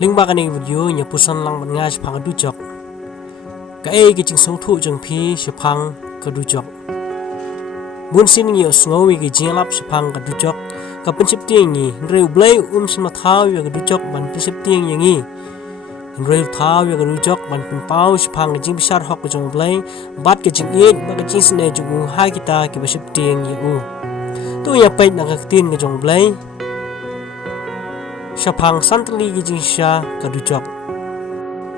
Link ba kani video nya pusan lang man nga shapang kadujok. Ka e ki ching song thu jang phi shapang kadujok. Bun sin ngi osngowi ki jinglap shapang kadujok. Ka prinsip tiang ni reu blai sima thau ya kadujok ban prinsip tiang yang ni. Reu thau ya kadujok ban pun pau shapang jing bisar hok jong blai bat ke jing ye ba ke jing sne jugu ha kita ki besip tiang ye u. Tu ya pait na ka tin ke jong blai Shapang santali gijing sha kadujok.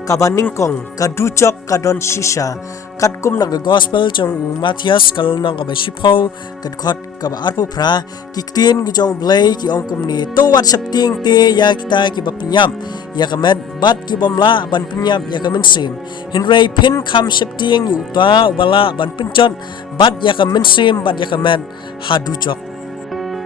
Kabaning kong kadujok kadon shisha. Katkum na gospel jong Matthias kal nang kaba shipho kadkhot kaba arpu pra kiktin gijong blay ki ongkum ni to wat sapting te ya kita ki bapinyam ya kamet bat ki bomla ban pinyam ya kamen sim hinrei pin kham sapting yu ta wala ban pinchon bat ya kamen sim bat ya kamet hadujok.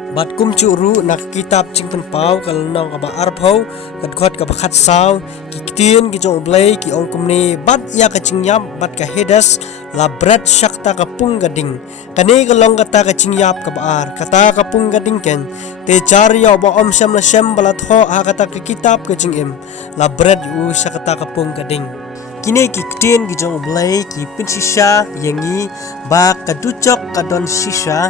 Bat kum curu nak kitab cingpen pau kal nong kaba arphau kadkhot kaba khat saw kiktin ki jong blay ki ongkum ni bat ya ka cingyap bat ka hedas la bret shakta ka pung gading kani ka long kata ka cingyap ka baar kata ka pung gading ken te char ya ba om sham la sham bala tho ha kata ka kitab ka cingim la bret u shakta ka pung gading kini kiktin ki jong blay ki pinsisha yangi ba kaducok kadon shisha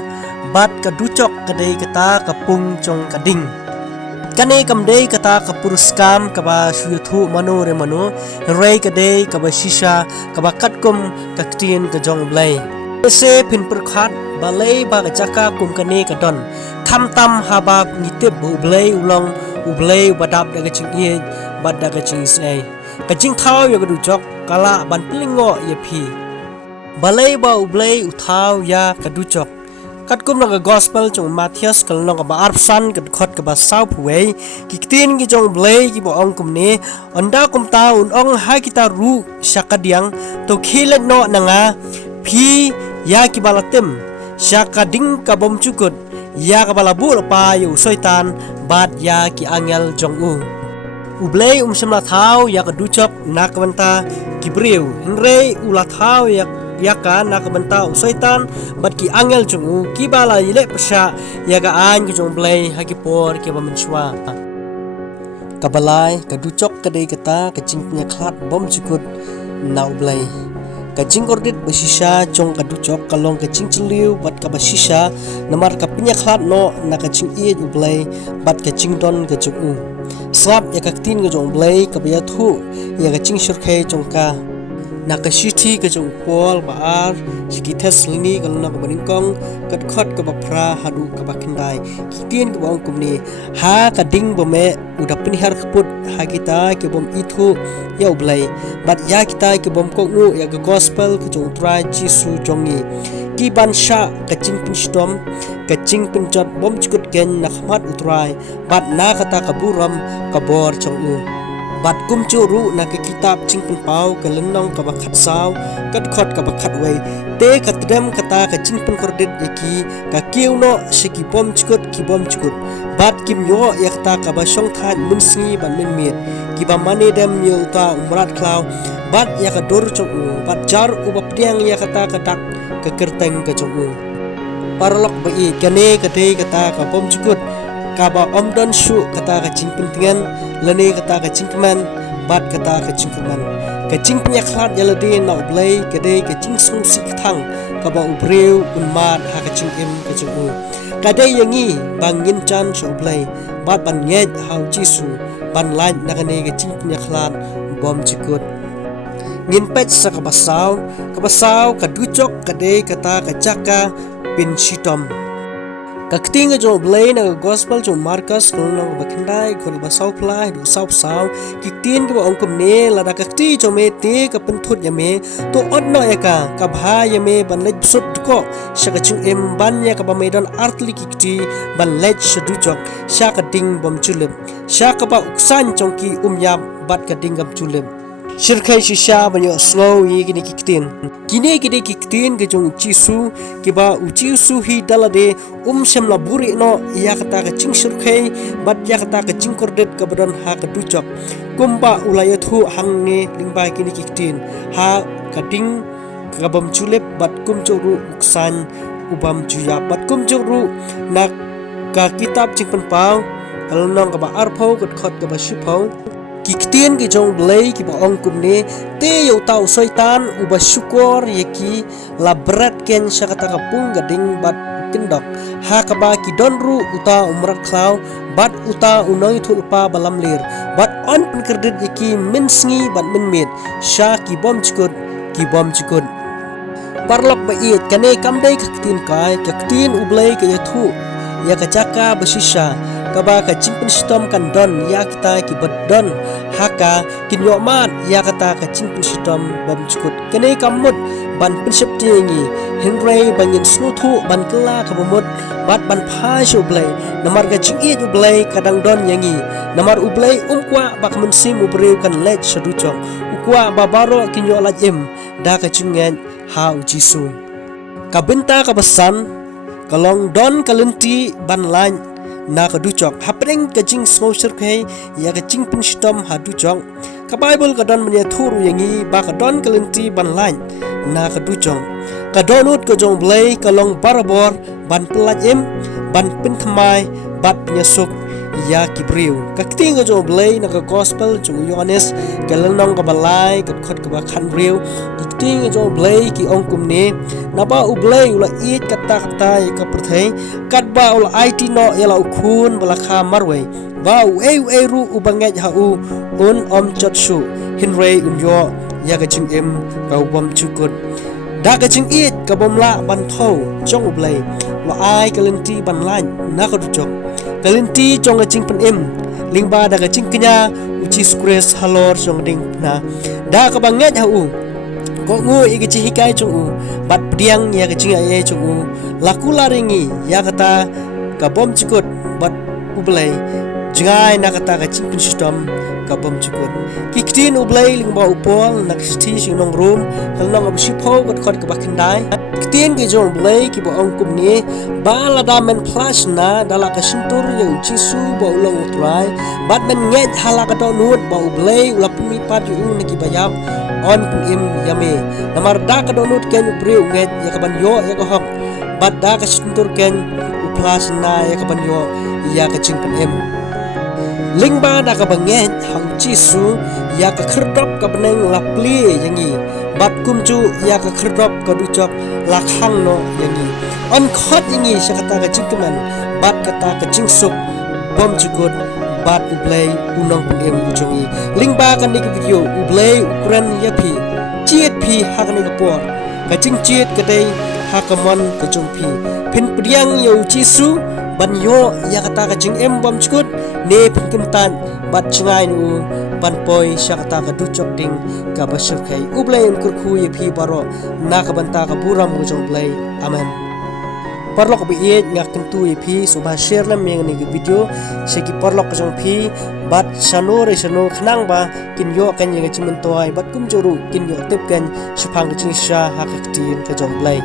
bat kaducok kadai kata kapung chong kading kane kamdei kata kapuruskam kaba shuyuthu mano re mano rei kadai kaba shisha kaba katkum kaktin ka jong blai se pin perkhat balai ba jaka kum kane kadon kham tam haba ngitep bu blai ulong ublai badap daga chingie bad daga chingisai kajing thau ya kaducok kala ban pilingo ye phi balai ba ublai uthau ya kaducok katkum na gospel jong Matthias kal nong ba arpsan kadkhot ka ba south way kiktin gi jong blay gi bo ongkum ne onda kum taun ong ha kita ru syakadiang to khilet no nanga phi ya ki balatem syakading ka bom cukut ya ka balabu pa yu soitan bat ya ki angel jong u ublay samla thau ya kaducok nakawanta kibreu hinrei ula thau yaka nakabanta usaitan bat ki angel jungu ki bala ile pasha yaga an ki jong blai hakipor ki bamanchwa kabalai kaducok kadai kata kacing punya klat bom cikut nau blai kacing kordit basisha jong kaducok kalong kacing celiu bat kabasisha namar kapinya klat no na kacing iet ublai bat kacing don kajungu slap ya kaktin ke jong blai kabaya thu ya kacing surkai jongka nakashiti ke jong pol baar sikites lini kalau nak beningkong kadkhot ke bapra hadu ke bakindai kitien ke bawang kumni ha kading bome udah penihar keput ha kita ke bom itu ya ublai bat ya kita ke bom kongu ya ke gospel ke jong trai jisu jongi ki bansha kacing pinstom kacing pinjot bom cikut gen nakhmat utrai bat na kata kaburam kabor jongu bat kum curu na ke kitab cingpen pau ke lenong ka bakhat saw kadkhot ka bakhat wei te katrem kata ka cingpen kordit yaki ka kiu no siki bom cikut ki bom cikut bat kim yo yakta ka ba shong than munsi ban min mit ki ba mani dem yul ta umrat klaw bat ya ka dur chong u bat jar u bap tiang ya kata ka dak ka kerteng ka chong u parlok ba i kane kate kata ka bom cikut kaba omdon shu kata ka cingpen tingan lani kata ka cingkeman bat kata ka cingkeman ka cingpnya khat yalade na ublai kade ka cingsung sik thang kaba ubreu unmat ha ka cingem ka cingu kade yangi bangin chan shu ublai bat ban nyet hau jisu ban lain na kane ka cingpnya khat bom cikut ngin pet sa kabasaw ka ducok kade kata ka jaka pin shitom kakting jo blay na gospel jo Marcus kulong bakindai kul basaw plai do saw kiktin ko ongkom ne lada kakti jo me te kapenthut ya me to odno yaka kabha ya me ban lej sut ko shakachung em ban ya ka bamedon artli kikti ban lej shadujok shakading bom chulem shakaba uksan chongki umyap bat kading gam chulem shirkai shisha banyo slow yi gini kiktin kini gini kiktin ke jong jisu kiba ujisu hi dalade shemla buri no ya kata ke cing shirkai bat ya kata ke cing kordet ke badan ha kadujok kumba ulayathu hangne lingba gini kiktin ha kading kabam chulep bat kum churu uksan ubam juya bat kum churu nak ka kitab cingpen pau kalnong ka ba arphau kat khot ka ba shipau ki ktien ki jong blai ki ba ong kum ne te yo tau soitan uba syukur yeki la berat ken syakata kapung gading bat kindok ha kaba ki donru uta umrat klau bat uta unoi thulpa balam lir bat on pen kredit yeki min sngi bat min mit sha ki bom chukut parlok ba it kane kamdai kaktin kai kaktin ublai ke yathu ya kacaka basisha kaba ka cingpen sitom kan don ya kita ki don haka kin yo mat ya kata ka cingpen sitom bom chukut kane kamut ban prinsip tingi hinrei banyin snuthu ban kela ka bomut bat ban pha ublai namar ga cingi ublai kadang don yangi namar ublai kwa bak mensim ubreu kan lej saduchok ukwa babaro kin yo lajem da ka cingen ha ujisu kabenta ka basan kalong don kalenti ban lain na kaduchok hapring kajing smosher kai ya kajing pun sitom haduchok ka bible ka don menya thuru yangi ba ka don kalenti ban lain na kaduchok ka donut ka jong blai kalong barabor ban pelajem ban pin thamai bat nyasuk ya kibriu ka ting ka jong blai na ka gospel jong yohanes kalanong ka balai ka khot ka ba khan riu ting ka jong blai ki ong kum ne na ba u blai ula it kata ka perthai kat ba ul it no yala ukhun bala kha marwe ba u ru u bangai ha u un om chat shu hinrei un yo ya ka ching em ka bom chukut da ka ching it ka bom la ban tho jong u blai la ai ka lenti ban lain na ka du jong ka lenti jong ka ching pen em lingba da ka ching knya uchi skres halor jong ding na da ka bangai ha u ko ngu igi chihikai chung u bat diang ya kecing ai chung u laku laringi ya kata ka bom chikut bat ublai jingai na kata ka chingpin system ka bom chikut kiktin ublai lingba upol nak sti sinong room kalnong ab sipo got khot ka bakindai ktin ge jong ublai ki bo ong kum ni ba la da men plus na dala ka sintur ye uchisu bo ulong utrai bat men nget hala ka to nut ba ublai ulapmi pat yu ni ki bayam on pun im yame namar da ka donut ken ubreu nget ya ka ban yo ya ka hok bat da ka sintur ken uplas na ya ka ban yo ya ka chingpen em lingba da ka banget hang chisu ya ka khrdop ka beneng lapli yangi bat kumju ya ka khrdop ka duchok lakhang no yangi on khot yangi syakata ka chingkeman bat kata ka chingsuk bom chukut bat ublai unong pun ujongi lingba kan ni video ublai ukuran yapi chiet pi hakani kapor kacing chiet kadai hakamon kajong pi pin priang yo chisu ban yo ya kata kacing bom chukut ne pin kentan bat chingai nu ban poi syakata ka duchok ding ka basur kai ublai kurku yapi baro na ka banta ka buram ujong blai amen parlok bi et ngak kentu ip soba share lam meng ni video seki parlok jong phi bat sano khnang ba kin yo kan yang chimen toy bat kum juru kin yo tep kan shphang chi sha hakaktin ka jong blai